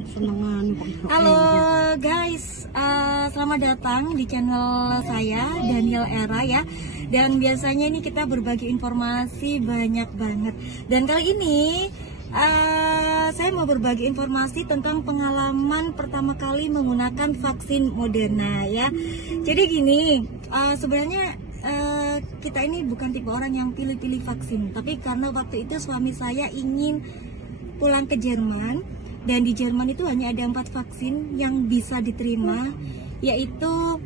Halo guys, selamat datang di channel saya Daniel Era ya. Dan biasanya ini kita berbagi informasi banyak banget. Dan kali ini saya mau berbagi informasi tentang pengalaman pertama kali menggunakan vaksin Moderna ya. Jadi gini, sebenarnya kita ini bukan tipe orang yang pilih-pilih vaksin, tapi karena waktu itu suami saya ingin pulang ke Jerman. Dan di Jerman itu hanya ada 4 vaksin yang bisa diterima, yaitu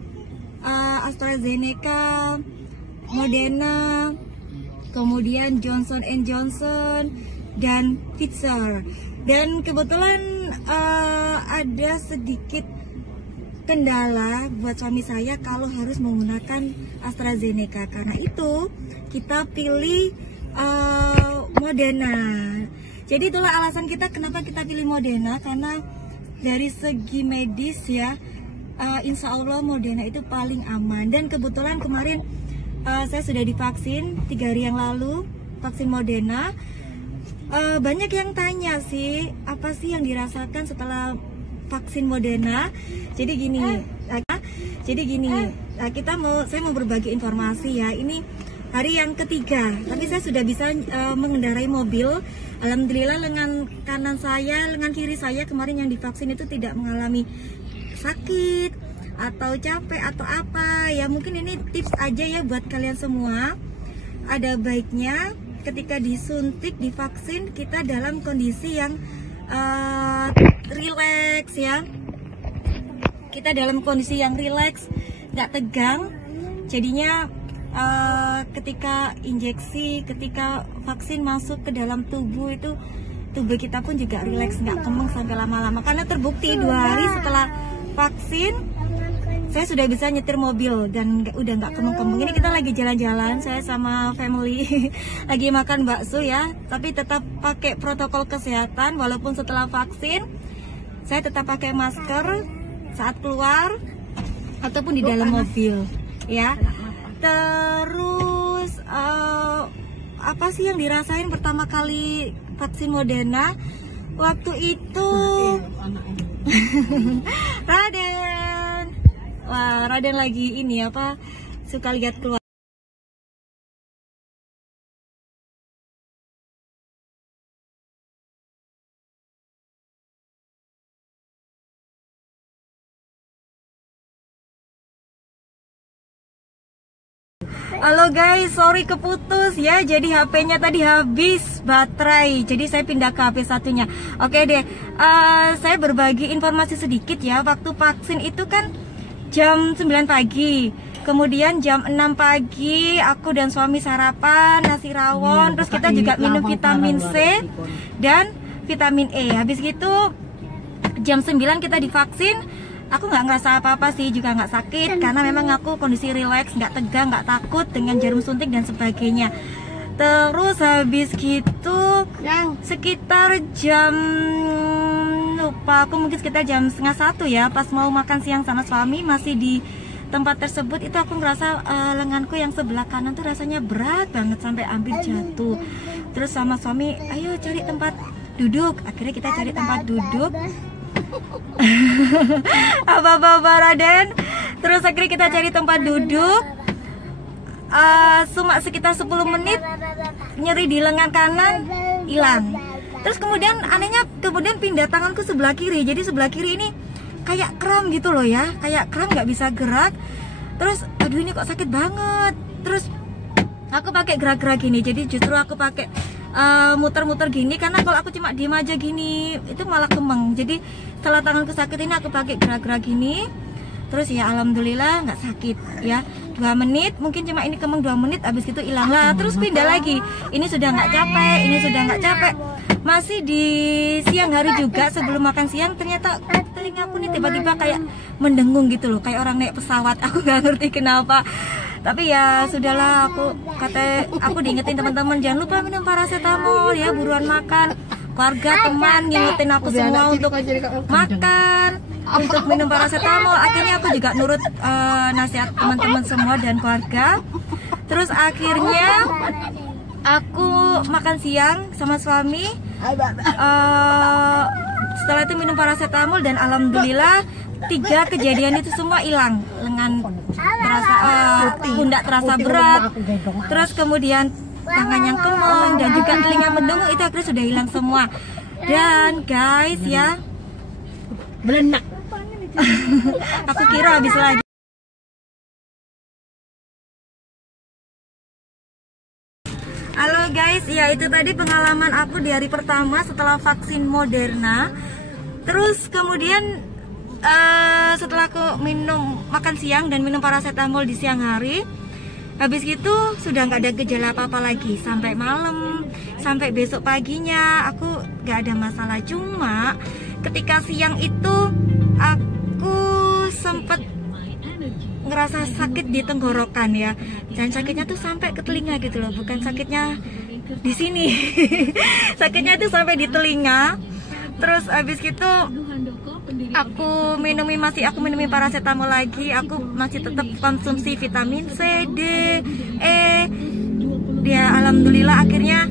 AstraZeneca, Moderna, kemudian Johnson & Johnson, dan Pfizer. Dan kebetulan ada sedikit kendala buat suami saya kalau harus menggunakan AstraZeneca. Karena itu kita pilih Moderna. Jadi itulah alasan kita kenapa kita pilih Moderna, karena dari segi medis ya, insya Allah Moderna itu paling aman. Dan kebetulan kemarin saya sudah divaksin 3 hari yang lalu, vaksin Moderna. Banyak yang tanya sih, apa sih yang dirasakan setelah vaksin Moderna? Jadi gini, saya mau berbagi informasi ya. Ini hari yang ketiga, tapi saya sudah bisa mengendarai mobil. Alhamdulillah lengan kanan saya, lengan kiri saya kemarin yang divaksin itu tidak mengalami sakit atau capek atau apa. Ya mungkin ini tips aja ya buat kalian semua. Ada baiknya ketika disuntik, divaksin, kita dalam kondisi yang rileks ya. Kita dalam kondisi yang rileks, nggak tegang. Jadinya ketika injeksi, ketika vaksin masuk ke dalam tubuh itu, tubuh kita pun juga rileks, nggak kemeng sampai lama-lama. Karena terbukti 2 hari setelah vaksin saya sudah bisa nyetir mobil dan udah nggak kemeng-kemeng. Ini kita lagi jalan-jalan, saya sama family lagi makan bakso ya, tapi tetap pakai protokol kesehatan. Walaupun setelah vaksin saya tetap pakai masker saat keluar ataupun di dalam mobil ya. Terus apa sih yang dirasain pertama kali vaksin Moderna? Waktu itu Raden, wah Raden lagi ini apa, suka lihat keluar. Halo guys, sorry keputus ya. Jadi HP-nya tadi habis baterai, jadi saya pindah ke HP satunya. Oke deh, saya berbagi informasi sedikit ya. Waktu vaksin itu kan jam 9 pagi, kemudian jam 6 pagi aku dan suami sarapan nasi rawon. Terus kita juga minum vitamin C dan vitamin E. Habis gitu jam 9 kita divaksin. Aku nggak ngerasa apa-apa sih, juga nggak sakit karena memang aku kondisi rileks, nggak tegang, nggak takut dengan jarum suntik dan sebagainya. Terus habis gitu sekitar jam, lupa aku, mungkin sekitar jam setengah 1 ya, pas mau makan siang sama suami masih di tempat tersebut, itu aku ngerasa lenganku yang sebelah kanan tuh rasanya berat banget sampai hampir jatuh. Terus sama suami, ayo cari tempat duduk. Akhirnya kita cari tempat duduk. Apa-apa Raden. Terus akhirnya kita cari tempat duduk. Cuma sekitar 10 menit nyeri di lengan kanan hilang. Terus kemudian anehnya kemudian pindah tanganku sebelah kiri. Jadi sebelah kiri ini kayak kram gitu loh ya, kayak kram, nggak bisa gerak. Terus aduh ini kok sakit banget. Terus aku pakai gerak-gerak gini. Jadi justru aku pakai muter-muter gini, karena kalau aku cuma diem aja gini itu malah kemeng. Jadi setelah tanganku sakit ini aku pakai gerak-gerak gini. Terus ya alhamdulillah nggak sakit ya. 2 menit, mungkin cuma ini kemeng 2 menit, habis itu hilang lah. Terus pindah lagi. Ini sudah nggak capek, ini sudah nggak capek. Masih di siang hari juga sebelum makan siang, ternyata telingaku nih tiba-tiba kayak mendengung gitu loh, kayak orang naik pesawat. Aku nggak ngerti kenapa. Tapi ya sudahlah, aku diingetin teman-teman jangan lupa minum paracetamol ya, buruan makan. Keluarga, teman ngingetin aku semua untuk makan, untuk minum paracetamol. Akhirnya aku juga nurut nasihat teman-teman semua dan keluarga. Terus akhirnya aku makan siang sama suami. Setelah itu minum paracetamol dan alhamdulillah 3 kejadian itu semua hilang. Lengan terasa pundak terasa berat, terus kemudian tangan yang kemong dan juga telinga mendengung itu akhirnya sudah hilang semua. Dan guys ya, melenak. aku kira habis lagi. Halo guys, ya itu tadi pengalaman aku di hari pertama setelah vaksin Moderna. Terus kemudian setelah aku makan siang dan minum paracetamol di siang hari, habis itu sudah nggak ada gejala apa-apa lagi sampai malam, sampai besok paginya aku nggak ada masalah. Cuma ketika siang itu aku sempat ngerasa sakit di tenggorokan ya, dan sakitnya tuh sampai ke telinga gitu loh, bukan sakitnya di sini. Sakitnya tuh sampai di telinga. Terus habis gitu aku minumi paracetamol lagi, aku masih tetap konsumsi vitamin C, D, E. Ya alhamdulillah akhirnya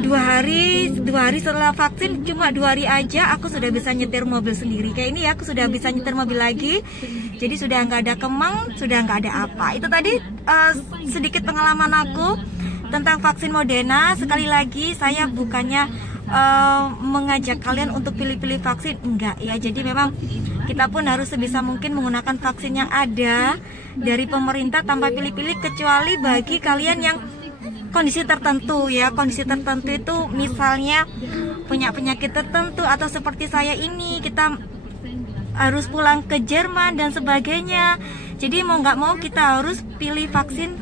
2 hari setelah vaksin, cuma 2 hari aja aku sudah bisa nyetir mobil sendiri. Kayak ini ya, aku sudah bisa nyetir mobil lagi. Jadi sudah nggak ada kemang, sudah nggak ada apa. Itu tadi sedikit pengalaman aku tentang vaksin Moderna. Sekali lagi saya bukannya mengajak kalian untuk pilih-pilih vaksin, enggak ya. Jadi memang kita pun harus sebisa mungkin menggunakan vaksin yang ada dari pemerintah tanpa pilih-pilih, kecuali bagi kalian yang kondisi tertentu ya. Kondisi tertentu itu misalnya punya penyakit tertentu, atau seperti saya ini kita harus pulang ke Jerman dan sebagainya. Jadi mau nggak mau kita harus pilih vaksin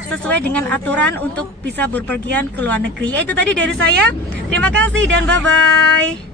sesuai dengan aturan untuk bisa berpergian ke luar negeri. Itu tadi dari saya. Terima kasih dan bye-bye.